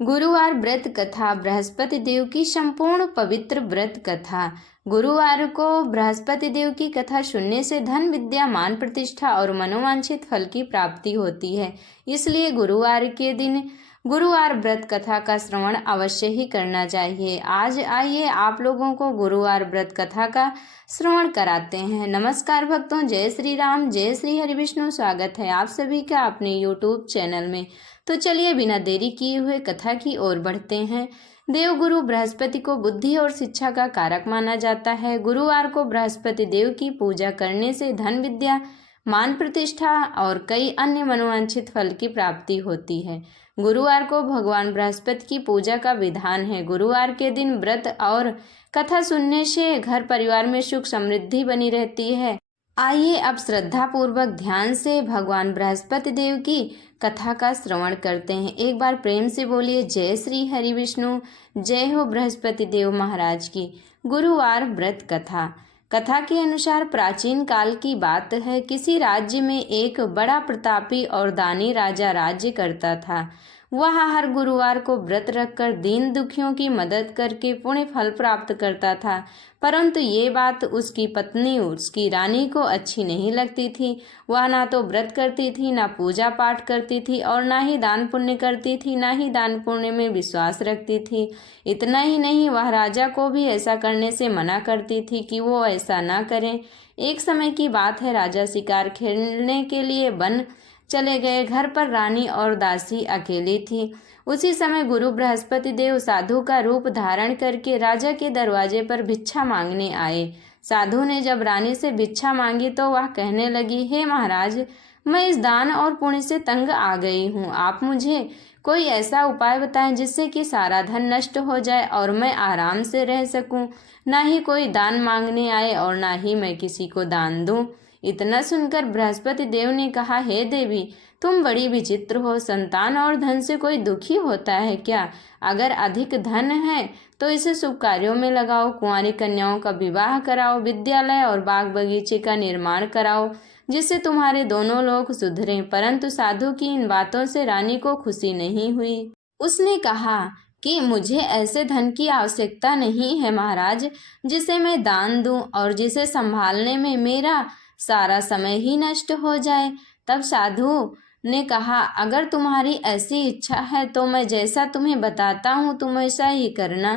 गुरुवार व्रत कथा बृहस्पति देव की संपूर्ण पवित्र व्रत कथा। गुरुवार को बृहस्पति देव की कथा सुनने से धन विद्या मान प्रतिष्ठा और मनोवांछित फल की प्राप्ति होती है। इसलिए गुरुवार के दिन गुरुवार व्रत कथा का श्रवण अवश्य ही करना चाहिए। आज आइए आप लोगों को गुरुवार व्रत कथा का श्रवण कराते हैं। नमस्कार भक्तों, जय श्री राम, जय श्री हरि विष्णु। स्वागत है आप सभी का अपने यूट्यूब चैनल में। तो चलिए बिना देरी किए हुए कथा की ओर बढ़ते हैं। देवगुरु बृहस्पति को बुद्धि और शिक्षा का कारक माना जाता है। गुरुवार को बृहस्पति देव की पूजा करने से धन विद्या मान प्रतिष्ठा और कई अन्य मनोवांछित फल की प्राप्ति होती है। गुरुवार को भगवान बृहस्पति की पूजा का विधान है। गुरुवार के दिन व्रत और कथा सुनने से घर परिवार में सुख समृद्धि बनी रहती है। आइए अब श्रद्धा पूर्वक ध्यान से भगवान बृहस्पति देव की कथा का श्रवण करते हैं। एक बार प्रेम से बोलिए जय श्री हरि विष्णु, जय हो बृहस्पति देव महाराज की। गुरुवार व्रत कथा। कथा के अनुसार प्राचीन काल की बात है। किसी राज्य में एक बड़ा प्रतापी और दानी राजा राज्य करता था। वह हर गुरुवार को व्रत रखकर दीन दुखियों की मदद करके पुण्य फल प्राप्त करता था। परंतु ये बात उसकी पत्नी उसकी रानी को अच्छी नहीं लगती थी। वह ना तो व्रत करती थी, ना पूजा पाठ करती थी और ना ही दान पुण्य करती थी, ना ही दान पुण्य में विश्वास रखती थी। इतना ही नहीं, वह राजा को भी ऐसा करने से मना करती थी कि वो ऐसा ना करें। एक समय की बात है, राजा शिकार खेलने के लिए वन चले गए। घर पर रानी और दासी अकेली थी। उसी समय गुरु बृहस्पति देव साधु का रूप धारण करके राजा के दरवाजे पर भिक्षा मांगने आए। साधु ने जब रानी से भिक्षा मांगी तो वह कहने लगी, हे महाराज, मैं इस दान और पुण्य से तंग आ गई हूँ। आप मुझे कोई ऐसा उपाय बताएं जिससे कि सारा धन नष्ट हो जाए और मैं आराम से रह सकूं। ना ही कोई दान मांगने आए और ना ही मैं किसी को दान दूं। इतना सुनकर बृहस्पति देव ने कहा, हे देवी, तुम बड़ी विचित्र हो। संतान और धन से कोई दुखी होता है क्या? अगर अधिक धन है तो इसे शुभ कार्यों में लगाओ। कुंवारी कन्याओं का विवाह कराओ, विद्यालय और बाग बगीचे का निर्माण कराओ, जिससे तुम्हारे दोनों लोग सुधरें। परंतु साधु की इन बातों से रानी को खुशी नहीं हुई। उसने कहा कि मुझे ऐसे धन की आवश्यकता नहीं है महाराज, जिसे मैं दान दूं और जिसे संभालने में मेरा सारा समय ही नष्ट हो जाए। तब साधु ने कहा, अगर तुम्हारी ऐसी इच्छा है तो मैं जैसा तुम्हें बताता हूँ तुम ऐसा ही करना।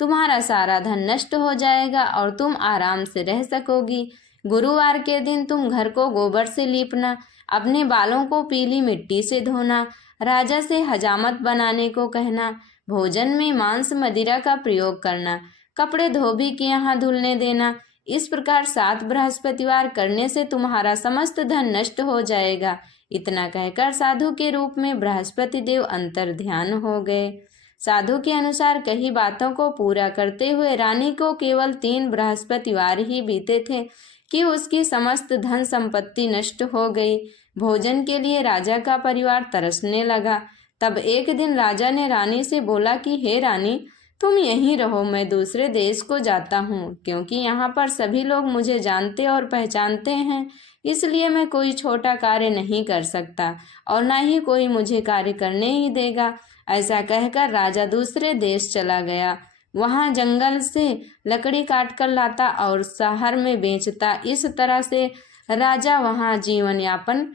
तुम्हारा सारा धन नष्ट हो जाएगा और तुम आराम से रह सकोगी। गुरुवार के दिन तुम घर को गोबर से लीपना, अपने बालों को पीली मिट्टी से धोना, राजा से हजामत बनाने को कहना, भोजन में मांस मदिरा का प्रयोग करना, कपड़े धोबी के यहाँ धुलने देना। इस प्रकार 7 बृहस्पतिवार करने से तुम्हारा समस्त धन नष्ट हो जाएगा। इतना कहकर साधु के रूप में बृहस्पति देव अंतर ध्यान हो गए। साधु के अनुसार कई बातों को पूरा करते हुए रानी को केवल 3 बृहस्पतिवार ही बीते थे कि उसकी समस्त धन संपत्ति नष्ट हो गई। भोजन के लिए राजा का परिवार तरसने लगा। तब एक दिन राजा ने रानी से बोला कि हे रानी, तुम यहीं रहो, मैं दूसरे देश को जाता हूँ, क्योंकि यहाँ पर सभी लोग मुझे जानते और पहचानते हैं। इसलिए मैं कोई छोटा कार्य नहीं कर सकता और ना ही कोई मुझे कार्य करने ही देगा। ऐसा कहकर राजा दूसरे देश चला गया। वहाँ जंगल से लकड़ी काट कर लाता और शहर में बेचता। इस तरह से राजा वहाँ जीवन यापन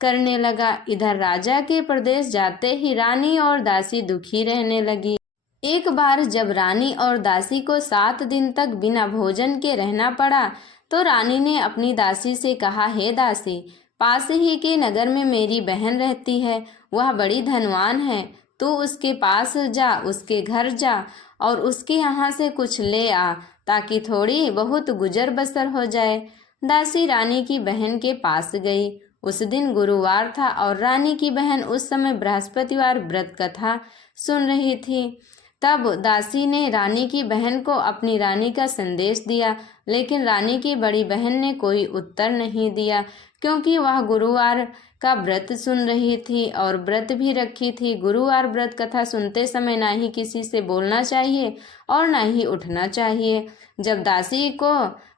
करने लगा। इधर राजा के प्रदेश जाते ही रानी और दासी दुखी रहने लगी। एक बार जब रानी और दासी को 7 दिन तक बिना भोजन के रहना पड़ा तो रानी ने अपनी दासी से कहा, हे दासी, पास ही के नगर में मेरी बहन रहती है। वह बड़ी धनवान है। तू उसके पास जा, उसके घर जा और उसके यहाँ से कुछ ले आ, ताकि थोड़ी बहुत गुजर बसर हो जाए। दासी रानी की बहन के पास गई। उस दिन गुरुवार था और रानी की बहन उस समय बृहस्पतिवार व्रत कथा सुन रही थी। तब दासी ने रानी की बहन को अपनी रानी का संदेश दिया, लेकिन रानी की बड़ी बहन ने कोई उत्तर नहीं दिया, क्योंकि वह गुरुवार का व्रत सुन रही थी और व्रत भी रखी थी। गुरुवार व्रत कथा सुनते समय ना ही किसी से बोलना चाहिए और ना ही उठना चाहिए। जब दासी को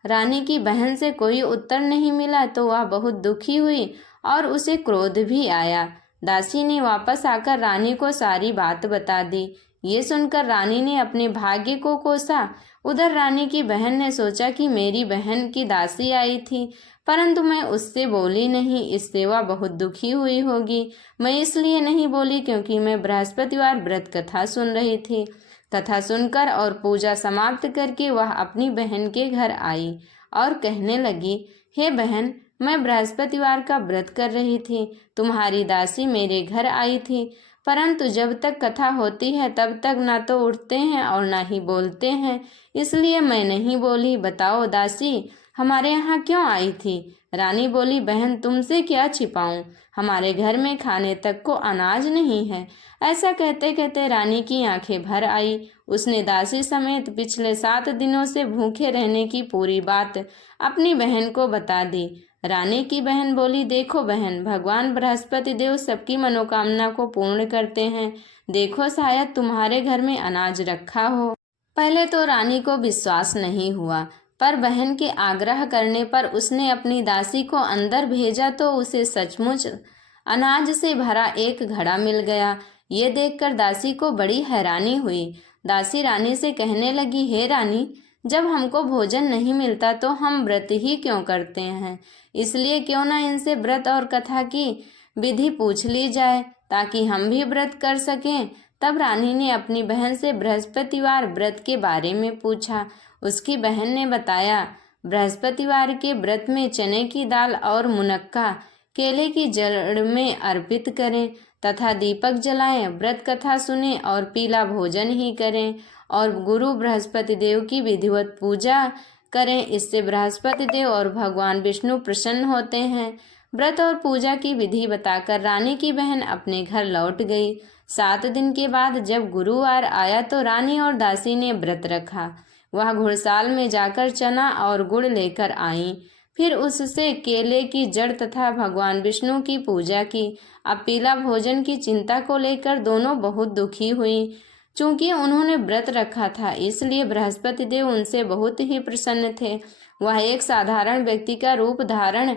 रानी की बहन से कोई उत्तर नहीं मिला तो वह बहुत दुखी हुई और उसे क्रोध भी आया। दासी ने वापस आकर रानी को सारी बात बता दी। ये सुनकर रानी ने अपने भाग्य को कोसा। उधर रानी की बहन ने सोचा कि मेरी बहन की दासी आई थी, परंतु मैं उससे बोली नहीं, इससे वह बहुत दुखी हुई होगी। मैं इसलिए नहीं बोली क्योंकि मैं बृहस्पतिवार व्रत कथा सुन रही थी। कथा सुनकर और पूजा समाप्त करके वह अपनी बहन के घर आई और कहने लगी, हे बहन, मैं बृहस्पतिवार का व्रत कर रही थी। तुम्हारी दासी मेरे घर आई थी, परंतु जब तक कथा होती है तब तक ना तो उठते हैं और ना ही बोलते हैं, इसलिए मैं नहीं बोली। बताओ दासी, हमारे यहाँ क्यों आई थी? रानी बोली, बहन, तुमसे क्या छिपाऊं, हमारे घर में खाने तक को अनाज नहीं है। ऐसा कहते कहते रानी की आंखें भर आई। उसने दासी समेत पिछले 7 दिनों से भूखे रहने की पूरी बात अपनी बहन को बता दी। रानी की बहन बोली, देखो बहन, भगवान बृहस्पति देव सबकी मनोकामना को पूर्ण करते हैं। देखो, शायद तुम्हारे घर में अनाज रखा हो। पहले तो रानी को विश्वास नहीं हुआ, पर बहन के आग्रह करने पर उसने अपनी दासी को अंदर भेजा तो उसे सचमुच अनाज से भरा एक घड़ा मिल गया। ये देखकर दासी को बड़ी हैरानी हुई। दासी रानी से कहने लगी, हे रानी, जब हमको भोजन नहीं मिलता तो हम व्रत ही क्यों करते हैं? इसलिए क्यों ना इनसे व्रत और कथा की विधि पूछ ली जाए ताकि हम भी व्रत कर सकें। तब रानी ने अपनी बहन से बृहस्पतिवार व्रत के बारे में पूछा। उसकी बहन ने बताया, बृहस्पतिवार के व्रत में चने की दाल और मुनक्का केले की जड़ में अर्पित करें तथा दीपक जलाएं, व्रत कथा सुने और पीला भोजन ही करें और गुरु बृहस्पति देव की विधिवत पूजा करें। इससे बृहस्पति देव और भगवान विष्णु प्रसन्न होते हैं। व्रत और पूजा की विधि बताकर रानी की बहन अपने घर लौट गई। 7 दिन के बाद जब गुरुवार आया तो रानी और दासी ने व्रत रखा। वह घुड़साल में जाकर चना और गुड़ लेकर आईं। फिर उससे केले की जड़ तथा भगवान विष्णु की पूजा की। अब पीला भोजन की चिंता को लेकर दोनों बहुत दुखी हुई। चूंकि उन्होंने व्रत रखा था, इसलिए बृहस्पति देव उनसे बहुत ही प्रसन्न थे। वह एक साधारण व्यक्ति का रूप धारण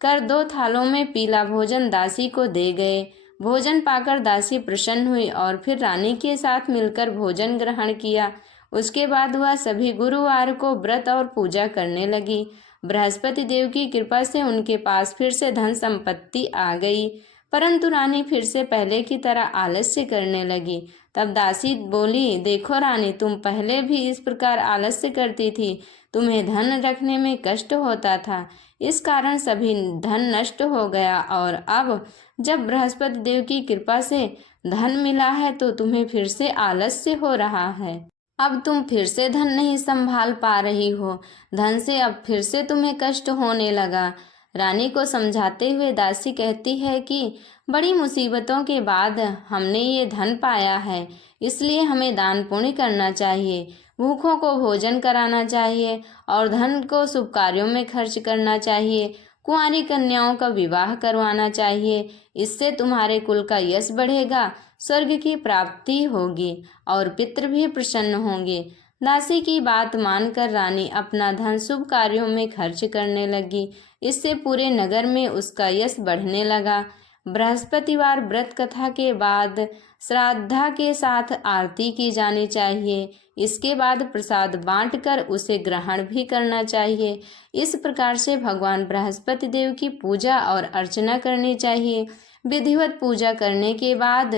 कर 2 थालों में पीला भोजन दासी को दे गए। भोजन पाकर दासी प्रसन्न हुई और फिर रानी के साथ मिलकर भोजन ग्रहण किया। उसके बाद वह सभी गुरुवार को व्रत और पूजा करने लगी। बृहस्पति देव की कृपा से उनके पास फिर से धन संपत्ति आ गई, परंतु रानी फिर से पहले की तरह आलस्य करने लगी। तब दासी बोली, देखो रानी, तुम पहले भी इस प्रकार आलस्य करती थी। तुम्हें धन रखने में कष्ट होता था, इस कारण सभी धन नष्ट हो गया, और अब जब बृहस्पति देव की कृपा से धन मिला है तो तुम्हें फिर से आलस्य हो रहा है। अब तुम फिर से धन नहीं संभाल पा रही हो। धन से अब फिर से तुम्हें कष्ट होने लगा। रानी को समझाते हुए दासी कहती है कि बड़ी मुसीबतों के बाद हमने ये धन पाया है, इसलिए हमें दान पुण्य करना चाहिए, भूखों को भोजन कराना चाहिए और धन को शुभ कार्यों में खर्च करना चाहिए। कुंवारी कन्याओं का विवाह करवाना चाहिए। इससे तुम्हारे कुल का यश बढ़ेगा, स्वर्ग की प्राप्ति होगी और पितृ भी प्रसन्न होंगे। दासी की बात मानकर रानी अपना धन शुभ कार्यों में खर्च करने लगी। इससे पूरे नगर में उसका यश बढ़ने लगा। बृहस्पतिवार व्रत कथा के बाद श्रद्धा के साथ आरती की जानी चाहिए। इसके बाद प्रसाद बांटकर उसे ग्रहण भी करना चाहिए। इस प्रकार से भगवान बृहस्पति देव की पूजा और अर्चना करनी चाहिए। विधिवत पूजा करने के बाद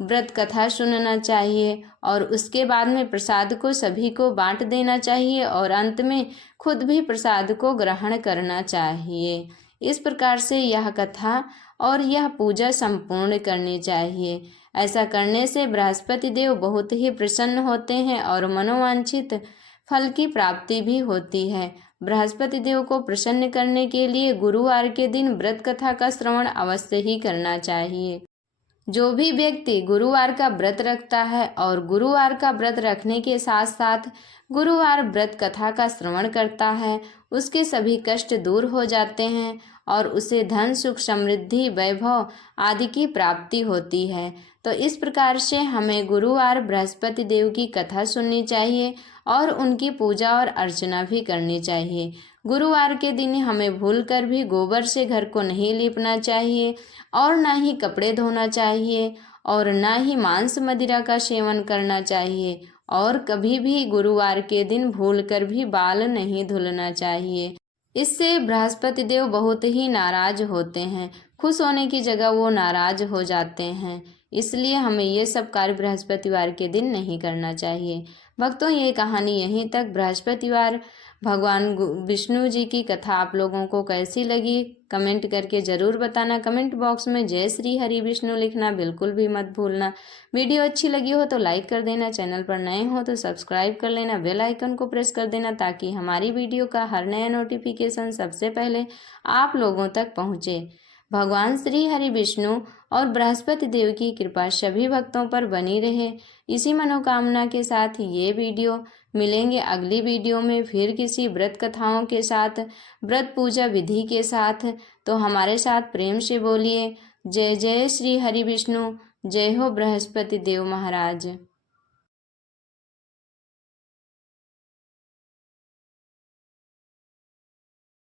व्रत कथा सुनना चाहिए और उसके बाद में प्रसाद को सभी को बांट देना चाहिए और अंत में खुद भी प्रसाद को ग्रहण करना चाहिए। इस प्रकार से यह कथा और यह पूजा संपूर्ण करनी चाहिए। ऐसा करने से बृहस्पति देव बहुत ही प्रसन्न होते हैं और मनोवांछित फल की प्राप्ति भी होती है। बृहस्पति देव को प्रसन्न करने के लिए गुरुवार के दिन व्रत कथा का श्रवण अवश्य ही करना चाहिए। जो भी व्यक्ति गुरुवार का व्रत रखता है और गुरुवार का व्रत रखने के साथ साथ गुरुवार व्रत कथा का श्रवण करता है, उसके सभी कष्ट दूर हो जाते हैं और उसे धन, सुख, समृद्धि, वैभव आदि की प्राप्ति होती है। तो इस प्रकार से हमें गुरुवार बृहस्पति देव की कथा सुननी चाहिए और उनकी पूजा और अर्चना भी करनी चाहिए। गुरुवार के दिन हमें भूलकर भी गोबर से घर को नहीं लीपना चाहिए और ना ही कपड़े धोना चाहिए और ना ही मांस मदिरा का सेवन करना चाहिए और कभी भी गुरुवार के दिन भूलकर भी बाल नहीं धुलना चाहिए। इससे बृहस्पति देव बहुत ही नाराज होते हैं, खुश होने की जगह वो नाराज हो जाते हैं। इसलिए हमें ये सब कार्य बृहस्पतिवार के दिन नहीं करना चाहिए। भक्तों, ये कहानी यहीं तक। बृहस्पतिवार भगवान विष्णु जी की कथा आप लोगों को कैसी लगी कमेंट करके ज़रूर बताना। कमेंट बॉक्स में जय श्री हरि विष्णु लिखना बिल्कुल भी मत भूलना। वीडियो अच्छी लगी हो तो लाइक कर देना, चैनल पर नए हो तो सब्सक्राइब कर लेना, बेल आइकन को प्रेस कर देना ताकि हमारी वीडियो का हर नया नोटिफिकेशन सबसे पहले आप लोगों तक पहुँचे। भगवान श्री हरि विष्णु और बृहस्पति देव की कृपा सभी भक्तों पर बनी रहे, इसी मनोकामना के साथ ये वीडियो। मिलेंगे अगली वीडियो में फिर किसी व्रत कथाओं के साथ, व्रत पूजा विधि के साथ। तो हमारे साथ प्रेम से बोलिए जय जय श्री हरि विष्णु, जय हो बृहस्पति देव महाराज।